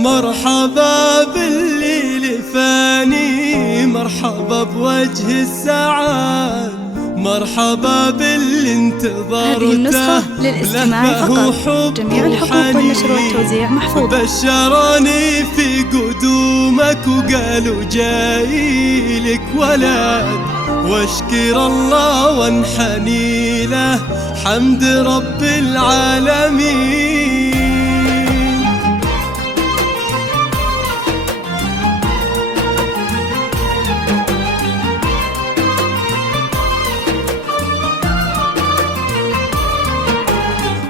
مرحبا بالليل فاني، مرحبا بوجه السعاد، مرحبا باللي انتظرته. هذه النسخة للاستماع فقط، جميع الحقوق والنشر والتوزيع محفوظة. بشروني في قدومك وقالوا جايلك ولد، واشكر الله وانحني له حمد رب العالمين.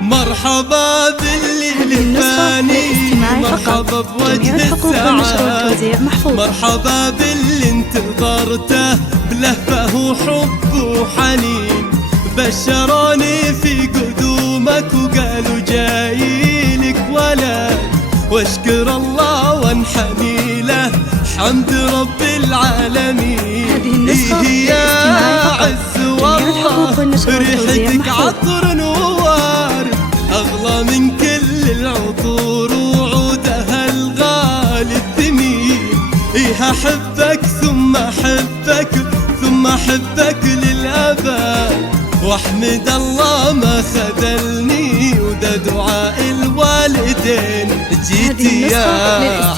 مرحبا بالليل فاني، مرحبا بوجه السعاد، مرحبا باللي انتظرته بلهفه وحب وحنين. بشروني في قدومك وقالوا جايلك ولد، واشكر الله وانحني له حمد رب العالمين. هذه النسخة يا عز والله ريحتك عطر نوار، أغلى من كل العطور وعودها الغالي الثمين. إيه أحبك ثم أحبك ثم أحبك للأبد، واحمد الله ما خذلني وده دعاء الوالدين. جيتي يا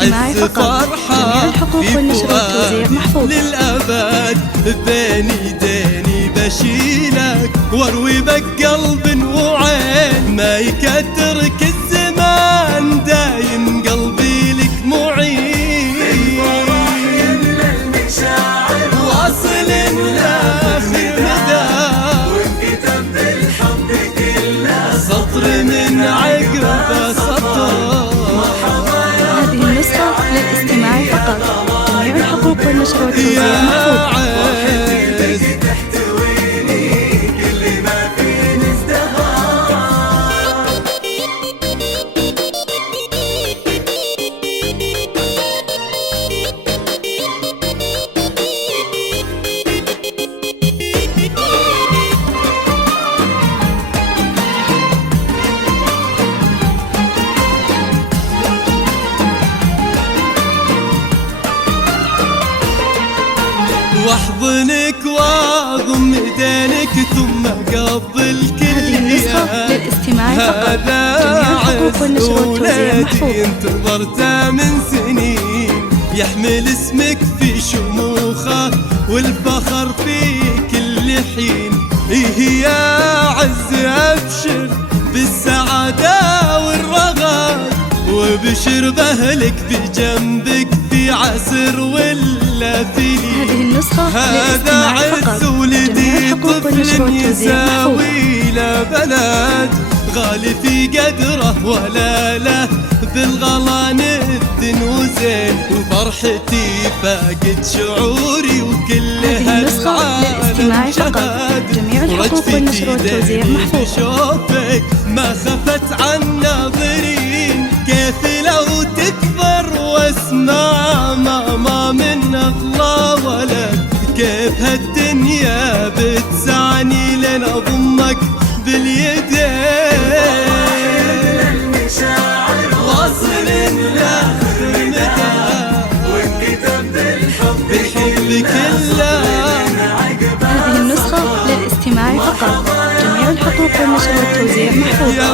عز فرحة في فؤاد للأبد، بين ايديني بشيلك واروي بك قلب وعين. ما يكترك الزمان دايم قلبي لك معين، واصل لاخر مدى وانكتب بالحب كله سطر من عقب سطر. هذه النسخة للاستماع فقط، جميع الحقوق والنشر والتوزيع محفوظة. واحضنك واضم ايدينك ثم اقبل كل هذه النسخة للاستماع فقط، جميع الحقوق والنشر والتوزيع محفوظة. انتظرته من سنين، يحمل اسمك في شموخه والفخر في كل حين. إيه يا عز أبشر بالسعادة والرغد، وبشر بأهلك بجنبك في عسر ولا في ليل. هذه النسخة هذا عز ولدي طفل يساوي له بلد، غالي في قدره ولا له بالغلا ند وزين. وفرحتي فاقد شعوري وكل هالعالم شهد، جميع الحقوق والنشر والتوزيع محفوظة. شوفك ما خفت عن ناظرين، كيف لو تكبر واسمع ماما من اغلى ولد. كيف هالدنيا بتسعني لين اضمك باليدين، واصل لاخر مدى وانكتب بالحب كله. هذه النسخة للاستماع فقط، جميع الحقوق والنشر والتوزيع محفوظة.